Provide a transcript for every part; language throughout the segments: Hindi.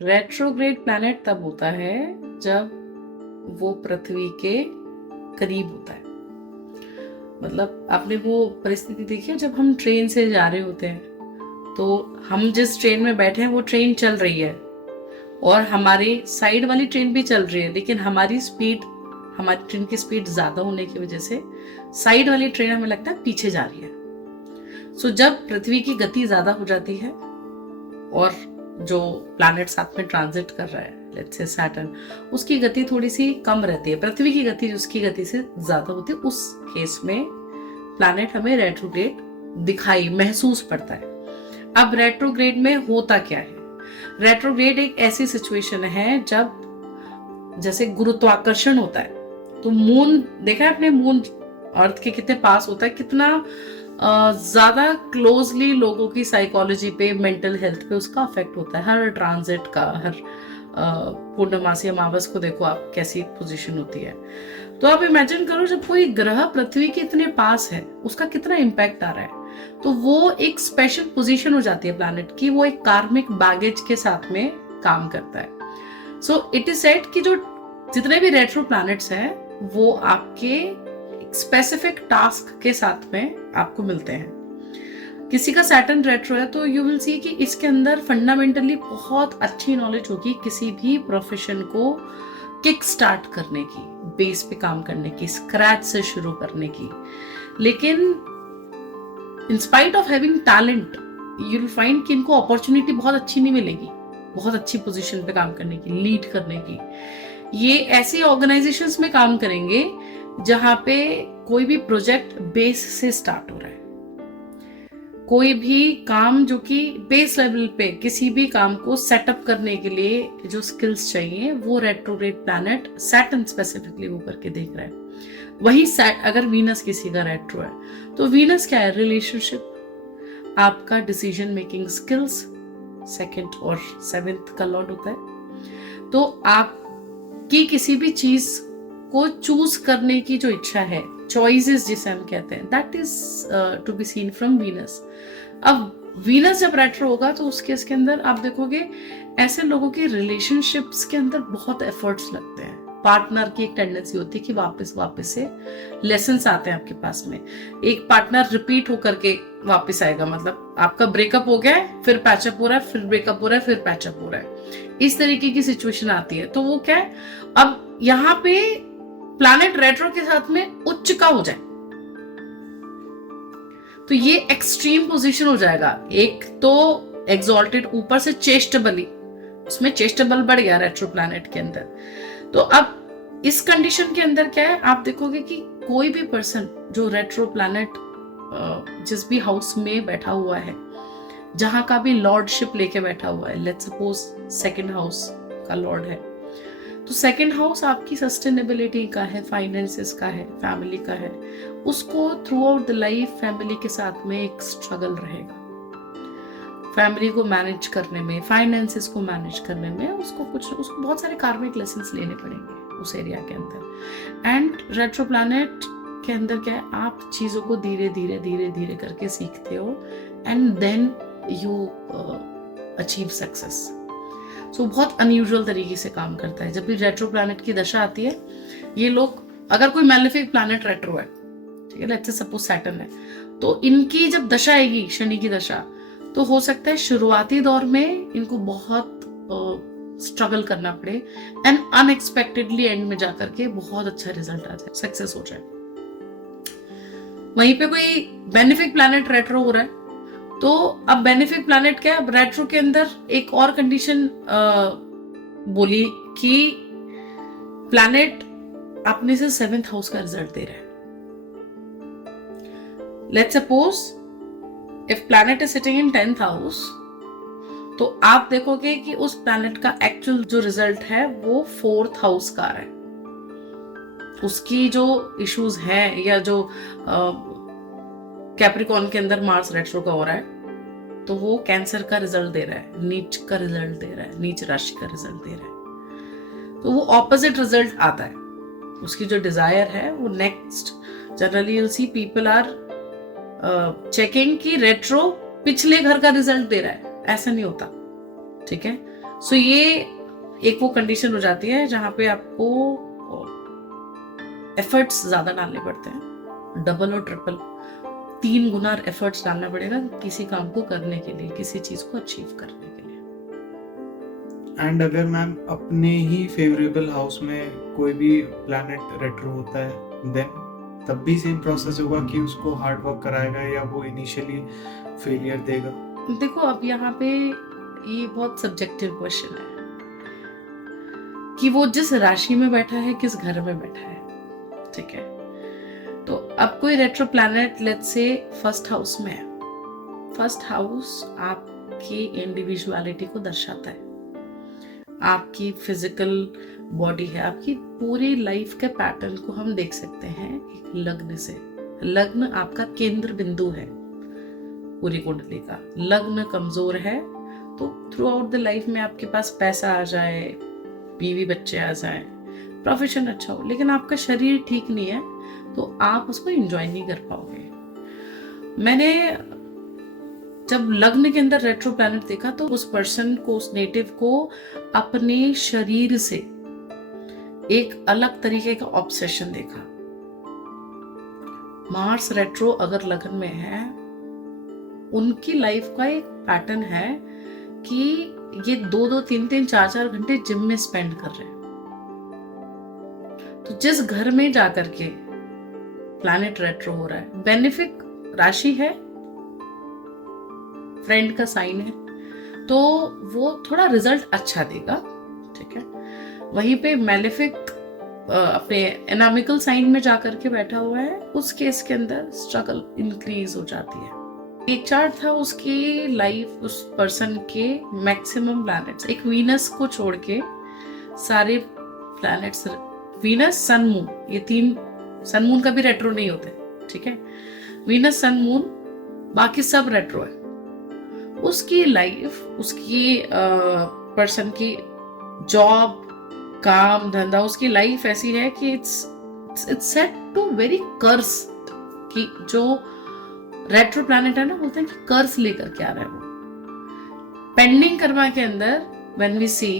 रेट्रोग्रेड प्लैनेट तब होता है जब वो पृथ्वी के करीब होता है। मतलब आपने वो परिस्थिति देखी है जब हम ट्रेन से जा रहे होते हैं, तो हम जिस ट्रेन में बैठे हैं वो ट्रेन चल रही है और हमारी साइड वाली ट्रेन भी चल रही है, लेकिन हमारी ट्रेन की स्पीड ज्यादा होने की वजह से साइड वाली ट्रेन हमें लगता है पीछे जा रही है। जब पृथ्वी की गति ज्यादा हो जाती है और जो प्लैनेट साथ में ट्रांजिट कर रहा है, लेट्स से सैटर्न, उसकी गति थोड़ी सी कम रहती है, पृथ्वी की गति उसकी गति से ज्यादा होती है, उस केस में प्लैनेट हमें रेट्रोग्रेड महसूस पड़ता है। अब रेट्रोग्रेड में होता क्या है? रेट्रोग्रेड एक ऐसी सिचुएशन है जब जैसे गुरुत्वाकर्षण होता है, तो मून देखा है आपने, मून अर्थ के कितने पास होता है, कितना ज्यादा क्लोजली लोगों की साइकोलॉजी पे, मेंटल हेल्थ पे उसका अफेक्ट होता है। हर ट्रांजिट का, हर पूर्णमासी अमावस को देखो आप कैसी पोजीशन होती है। तो आप इमेजिन करो जब कोई ग्रह पृथ्वी के इतने पास है, उसका कितना इम्पैक्ट आ रहा है। तो वो एक स्पेशल पोजीशन हो जाती है प्लैनेट की, वो एक कार्मिक बैगेज के साथ में काम करता है। सो इट इज सेड कि जो जितने भी रेट्रो प्लैनेट्स हैं वो आपके स्पेसिफिक टास्क के साथ में आपको मिलते हैं। किसी का सैटर्न रेट्रो है तो यू विल सी कि इसके अंदर फंडामेंटली बहुत अच्छी नॉलेज होगी किसी भी प्रोफेशन को किक स्टार्ट करने की, बेस पे काम करने की, स्क्रैच से शुरू करने की। लेकिन in spite of having talent you will find कि इनको अपॉर्चुनिटी बहुत अच्छी नहीं मिलेगी बहुत अच्छी पोजीशन पे काम करने की, लीड करने की। ये ऐसी ऑर्गेनाइजेशंस में काम करेंगे जहां पे कोई भी प्रोजेक्ट बेस से स्टार्ट हो रहा है, कोई भी काम जो कि बेस लेवल पे किसी भी काम को सेटअप करने के लिए जो स्किल्स चाहिए वो रेट्रोग्रेड प्लैनेट सैटर्न स्पेसिफिकली वो करके देख रहा है। वही अगर वीनस किसी का रेट्रो है तो वीनस क्या है? रिलेशनशिप, आपका डिसीजन मेकिंग स्किल्स, सेकंड और सेवेंथ का लॉर्ड होता है। तो आपकी किसी भी चीज को चूज करने की जो इच्छा है, चॉइसेस जिसे हम कहते हैं, that is to be seen from Venus. अब वीनस जब रेट्रो होगा तो उस केस के अंदर आप देखोगे ऐसे लोगों के रिलेशनशिप्स के अंदर बहुत एफर्ट्स लगते हैं। पार्टनर की एक टेंडेंसी होती है कि वापस से लेसन्स आते हैं आपके पास में। एक पार्टनर रिपीट होकर के वापस आएगा, मतलब आपका ब्रेकअप हो गया है, फिर पैचअप हो रहा है, फिर ब्रेकअप हो रहा है, फिर पैचअप हो रहा है, इस तरीके की सिचुएशन आती है। तो वो क्या है, अब यहाँ पे प्लैनेट रेट्रो के साथ में उच्च का हो जाए तो ये एक्सट्रीम पोजीशन हो जाएगा। एक तो एक्सॉल्टेड, ऊपर से चेस्टेबली, उसमें चेस्टेबल बढ़ गया रेट्रो प्लैनेट के अंदर। तो अब इस कंडीशन के अंदर क्या है, आप देखोगे कि कोई भी पर्सन जो रेट्रो प्लैनेट जिस भी हाउस में बैठा हुआ है, जहां का भी लॉर्डशिप लेके बैठा हुआ है, लेट्स सपोज सेकंड हाउस का लॉर्ड है, तो सेकंड हाउस आपकी सस्टेनेबिलिटी का है, फाइनेंसेस का है, फैमिली का है। उसको through out the life family के साथ में एक स्ट्रगल रहेगा, फैमिली को मैनेज करने में, फाइनेंसेस को मैनेज करने में उसको बहुत सारे कार्मिक लेसन्स लेने पड़ेंगे उस एरिया के अंदर। एंड रेट्रो प्लैनेट के अंदर क्या है, आप चीजों को धीरे धीरे करके सीखते हो and then you achieve success. So बहुत अनयूजुअल तरीके से काम करता है। जब भी रेट्रो प्लैनेट की दशा आती है, ये लोग, अगर कोई मैलेफिक प्लैनेट रेट्रो है, ठीक है, लेट्स से सपोज सैटर्न है, तो इनकी जब दशा आएगी, शनि की दशा, तो हो सकता है शुरुआती दौर में इनको बहुत स्ट्रगल करना पड़े एंड अनएक्सपेक्टेडली एंड में जाकर के बहुत अच्छा रिजल्ट आ जाए, सक्सेस हो जाए। वहीं पे कोई बेनिफिक प्लैनेट रेट्रो हो रहा है, तो अब बेनिफिक प्लैनेट क्या है, रेट्रो के अंदर एक और कंडीशन बोली कि प्लैनेट अपने से सेवेंथ हाउस का रिजल्ट दे रहा है। Let's suppose if planet is sitting in 10th house, तो आप देखोगे कि उस प्लैनेट का एक्चुअल जो रिजल्ट है वो 4th हाउस का है। उसकी जो इश्यूज हैं, या जो कैप्रिकॉर्न के अंदर मार्स रेट्रो का हो रहा है, तो वो कैंसर का रिजल्ट दे रहा है, नीच का रिजल्ट दे रहा है, नीच राशि का रिजल्ट दे रहा है। तो वो ऑपोजिट रिजल्ट आता है। उसकी जो डिजायर है वो next, generally you see people are checking कि रेट्रो पिछले घर का रिजल्ट दे रहा है, ऐसा नहीं होता, ठीक है। सो ये एक वो कंडीशन हो जाती है जहां पे आपको एफर्ट्स ज्यादा डालने पड़ते हैं, डबल और ट्रिपल, 3 गुना एफर्ट्स डालना पड़ेगा किसी काम को करने के लिए, किसी चीज को अचीव करने के लिए। एंड अगर मैम अपने ही फेवरेबल हाउस में कोई भी प्लैनेट रेट्रो होता है, देन तब भी सेम प्रोसेस होगा कि उसको हार्ड वर्क कराएगा या वो इनिशियली फेलियर देगा? देखो अब यहाँ पे ये बहुत सब्जेक्टिव क्वेश्चन है कि वो जिस राशि में बैठा है, किस घर में बैठा है, ठीक है। तो अब कोई retro planet let's say first house में है। फर्स्ट हाउस आपकी इंडिविजुअलिटी को दर्शाता है, आपकी फिजिकल बॉडी है, आपकी पूरी लाइफ के पैटर्न को हम देख सकते हैं एक लग्न से। लग्न आपका केंद्र बिंदु है पूरी कुंडली का। लग्न कमजोर है तो थ्रू आउट द लाइफ में आपके पास पैसा आ जाए, बीवी बच्चे आ जाए, प्रोफेशन अच्छा हो, लेकिन आपका शरीर ठीक नहीं है तो आप उसको एंजॉय नहीं कर पाओगे। मैंने जब लग्न के अंदर रेट्रो प्लैनेट देखा तो उस पर्सन को, उस नेटिव को अपने शरीर से एक अलग तरीके का ऑब्सेशन देखा। मार्स रेट्रो अगर लग्न में है, उनकी लाइफ का एक पैटर्न है कि ये 2-2, 3-3, 4-4 घंटे जिम में स्पेंड कर रहे हैं। तो जिस घर में जाकर के प्लैनेट रेट्रो हो रहा है, बेनिफिक राशि है, फ्रेंड का साइन है, तो वो थोड़ा रिजल्ट अच्छा देगा, ठीक है। वहीं पे मैलेफिक अपने एनामिकल साइन में जाकर के बैठा हुआ है, उस केस के अंदर स्ट्रगल इंक्रीज हो जाती है। एक चार्ट था उसकी लाइफ, उस पर्सन के मैक्सिमम प्लैनेट्स, एक वीनस को छोड़ के सारे प्लैनेट्स, वीनस सन मून, ये 3, सन मून का भी रेट्रो नहीं होते, ठीक है। वीनस सन मून बाकी सब रेट्रो है। उसकी लाइफ, उसकी पर्सन की जॉब, काम धंधा, उसकी लाइफ ऐसी है कि इट्स सेट टू वेरी कर्स, कि जो रेट्रो प्लैनेट है ना, बोलते हैं कि कर्स लेकर के आ रहा है वो। पेंडिंग कर्मा के अंदर व्हेन वी सी,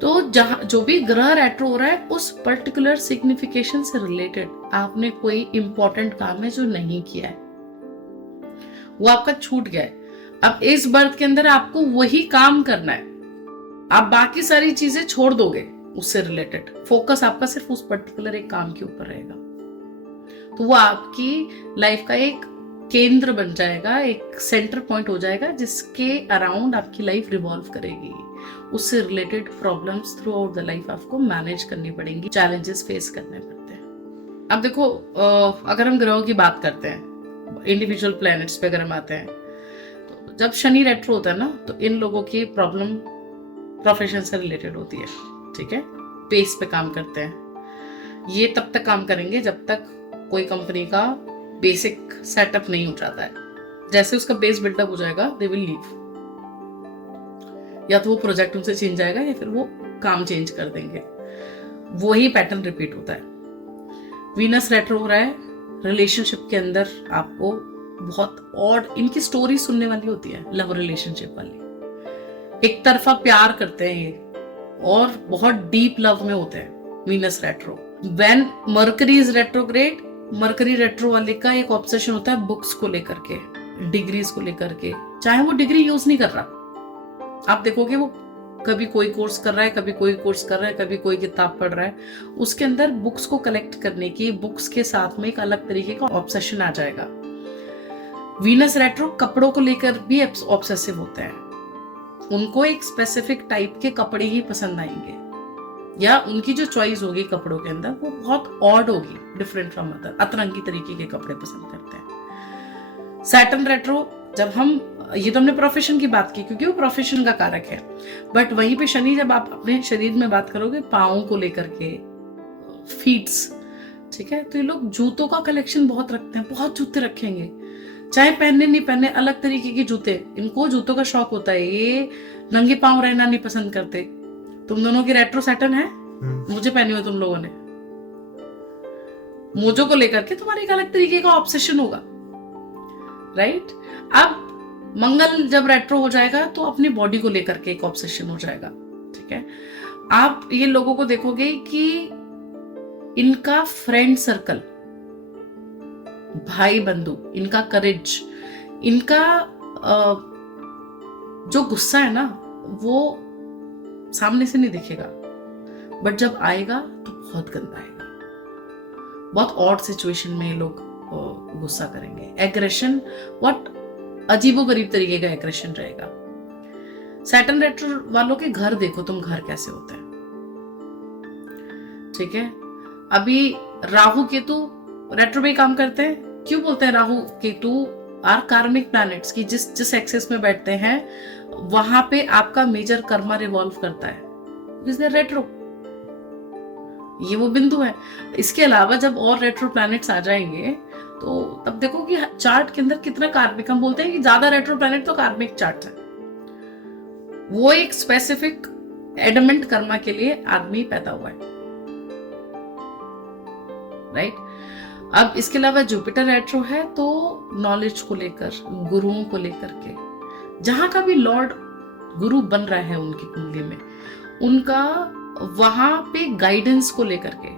तो जहां जो भी ग्रह रेट्रो हो रहा है उस पर्टिकुलर सिग्निफिकेशन से रिलेटेड आपने कोई इंपॉर्टेंट काम है जो नहीं किया है, वो आपका छूट गया है। अब इस बर्थ के अंदर आपको वही काम करना है, आप बाकी सारी चीजें छोड़ दोगे उससे रिलेटेड, फोकस आपका सिर्फ उस पर्टिकुलर एक काम के ऊपर रहेगा। तो वो आपकी लाइफ का एक केंद्र बन जाएगा, एक सेंटर पॉइंट हो जाएगा जिसके अराउंड आपकी लाइफ रिवॉल्व करेगी। उससे related problems through out the life आपको मैनेज करनी पड़ेंगी, चैलेंजेस फेस करने पड़ते हैं। अब देखो अगर हम ग्रहों की बात करते हैं, इंडिविजुअल प्लैनेट्स पे अगर हम आते हैं, तो जब शनि रेट्रो होता है ना, तो इन लोगों की प्रॉब्लम प्रोफेशन से रिलेटेड होती है, ठीक है। बेस पे काम करते हैं, ये तब तक काम करेंगे जब तक कोई कंपनी का बेसिक सेटअप नहीं हो जाता है। जैसे उसका बेस बिल्डअप हो जाएगा, दे विल लीव, या तो वो प्रोजेक्ट उनसे छीन जाएगा या फिर वो काम चेंज कर देंगे। वही पैटर्न रिपीट होता है। वीनस रेट्रो हो रहा है, रिलेशनशिप के अंदर आपको बहुत ऑड इनकी स्टोरी सुनने वाली होती है, लव रिलेशनशिप वाली। एक तरफा प्यार करते हैं ये और बहुत डीप लव में होते हैं Venus retro. When mercury is retrograde, mercury retro वाले का एक ऑब्सेशन होता है बुक्स को लेकर के, डिग्रीज को लेकर के, चाहे वो डिग्री यूज नहीं कर रहा, आप देखोगे वो कभी कोई कोर्स कर रहा है, कभी कोई कोर्स कर रहा है, कभी कोई किताब पढ़ रहा है, उसके अंदर बुक्स को कलेक्ट करने की, बुक्स के साथ में एक अलग तरीके का ऑब्सेशन आ जाएगा। वीनस रेट्रो कपड़ों को लेकर भी ऑब्सेसिव होते हैं, उनको एक स्पेसिफिक टाइप के कपड़े ही पसंद आएंगे, या उनकी जो चॉइस होगी कपड़ों के अंदर वो बहुत ऑड होगी, डिफरेंट फ्रॉम अदर, अतरंगी तरीके के कपड़े पसंद करते हैं। सैटर्न रेट्रो, जब हम, ये तो हमने प्रोफेशन की बात की क्योंकि वो प्रोफेशन का कारक है, बट वहीं पे शनि, जब आप अपने शरीर में बात करोगे, पाँव को लेकर के, फीट्स, ठीक है, तो ये लोग जूतों का कलेक्शन बहुत रखते हैं, बहुत जूते रखेंगे, चाहे पहनने नहीं पहनने, अलग तरीके के जूते, इनको जूतों का शौक होता है, ये नंगे पाँव रहना नहीं पसंद करते। तुम दोनों की रेट्रो सैटर्न है, मुझे पहनी हो तुम लोगों ने, मोजो को लेकर के तुम्हारे एक अलग तरीके का ऑब्सेशन होगा, राइट। अब मंगल जब रेट्रो हो जाएगा तो अपनी बॉडी को लेकर के एक ऑब्सेशन हो जाएगा, ठीक है। आप ये लोगों को देखोगे कि इनका फ्रेंड सर्कल, भाई बंधु, इनका करेज, इनका जो गुस्सा है ना वो सामने से नहीं दिखेगा, बट जब आएगा तो बहुत गंदा आएगा। बहुत ऑड सिचुएशन में ये लोग गुस्सा करेंगे। एग्रेशन बहुत अजीबोगरीब तरीके का एग्रेशन रहेगा। सैटर्न रेट्रो वालों के घर देखो तुम, घर कैसे होते हैं, ठीक है। अभी राहु केतु रेट्रो में काम करते हैं। क्यों बोलते हैं राहु केतु आर कार्मिक प्लैनेट्स की जिस एक्सेस में बैठते हैं वहां पे आपका मेजर कर्मा रिवॉल्व करता है, रेट्रो, ये वो बिंदु है। इसके अलावा जब और रेट्रो प्लैनेट्स आ जाएंगे तो तब देखो कि चार्ट के अंदर कितना कार्मिक, हम बोलते हैं कि ज्यादा रेट्रो प्लैनेट तो कार्मिक चार्ट है, वो एक स्पेसिफिक एडमेंट कर्मा के लिए आदमी पैदा हुआ है, राइट। अब इसके अलावा जुपिटर रेट्रो है तो नॉलेज को लेकर, गुरुओं को लेकर के, जहां का भी लॉर्ड गुरु बन रहा है उनकी कुंडली में, उनका वहां पे गाइडेंस को लेकर के।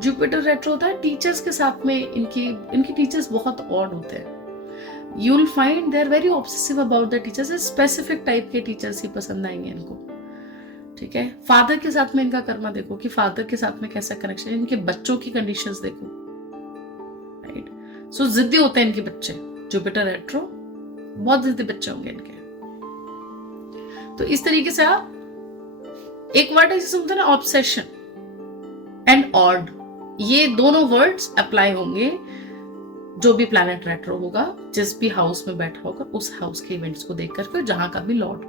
जुपिटर रेट्रो होता है टीचर्स के साथ में, इनकी टीचर्स बहुत ऑड होते हैं। You will find they are very obsessive about the teachers, specific type के टीचर्स ही पसंद आएंगे इनको, ठीक है। फादर के साथ में इनका कर्मा देखो कि फादर के साथ में कैसा कनेक्शन है, इनके बच्चों की कंडीशंस देखो, राइट। सो जिद्दी होते हैं इनके बच्चे, जुपिटर रेट्रो बहुत जिद्दी बच्चे होंगे इनके। तो इस तरीके से आप एक वर्ड है जिसे बोलते हैं ना ऑब्सेशन एंड ऑड, ये दोनों वर्ड्स अप्लाई होंगे जो भी प्लैनेट रेट्रो होगा, जिस भी हाउस में बैठा होगा उस हाउस के इवेंट्स को देख करके, जहां का भी लॉर्ड